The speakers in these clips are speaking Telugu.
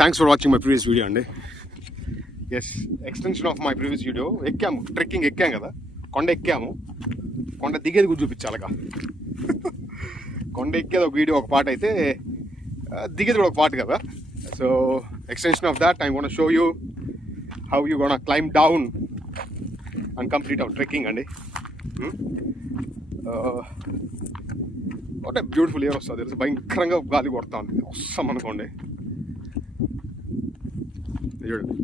Thanks for watching my previous video అండి. Yes, extension of my previous video. ఎక్కాము, ట్రెక్కింగ్ ఎక్కాం కదా, కొండ ఎక్కాము, కొండ దిగేది కూడా చూపించాలిగా. కొండ ఎక్కేది ఒక వీడియో ఒక పార్ట్ అయితే దిగేది కూడా ఒక పార్ట్ కదా. So extension of that I want show you how you gonna climb down and complete hour trekking అండి. వాట్ ఏ బ్యూటిఫుల్ ఇయర్ వస్తుంది తెలుసు. భయంకరంగా గాలి కొడతా ఉంది, వస్తాం అనుకోండి. చూడండి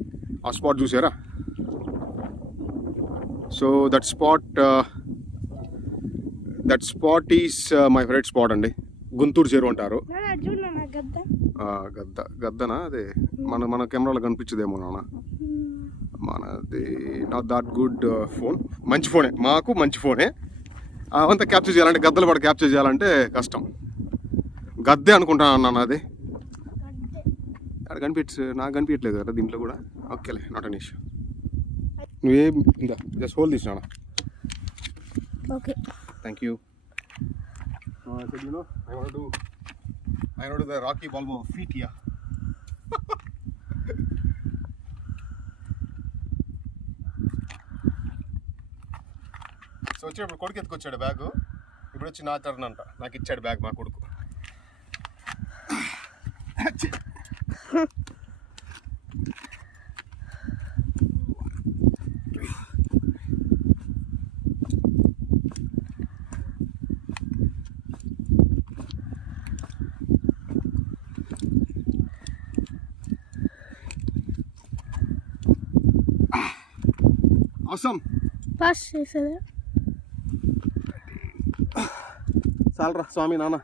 ఆ స్పాట్ చూసారా. So that spot is my favourite spot అండి. గుంటూరు చెరువు అంటారు. గద్దనా అదే మన కెమెరాలో కనిపించదేమో నాన్న. మనది నాట్ దాట్ గుడ్ ఫోన్. మంచి ఫోనే, మాకు మంచి ఫోనే. అవంతా క్యాప్చర్ చేయాలంటే, గద్దలు పడి క్యాప్చర్ చేయాలంటే కష్టం. గద్దే అనుకుంటాను అన్నాను. అది అక్కడ నాకు కనిపించట్లేదు కదా దీంట్లో కూడా. ఓకేలే, నాట్ అన్ ఇష్యూ. నువ్వేం ఇందా జస్ట్ హోల్ తీసినా. Okay, thank you. I want to do the Rocky Balboa feet here. So వచ్చేటప్పుడు కొడుకు ఎత్తుకొచ్చాడు బ్యాగ్. ఇప్పుడు వచ్చి నా టర్న్ అంట, నాకు ఇచ్చాడు బ్యాగ్ మా కొడుకు. అవసరం పాస్ చేసేదా చాలరా స్వామి నాన్న.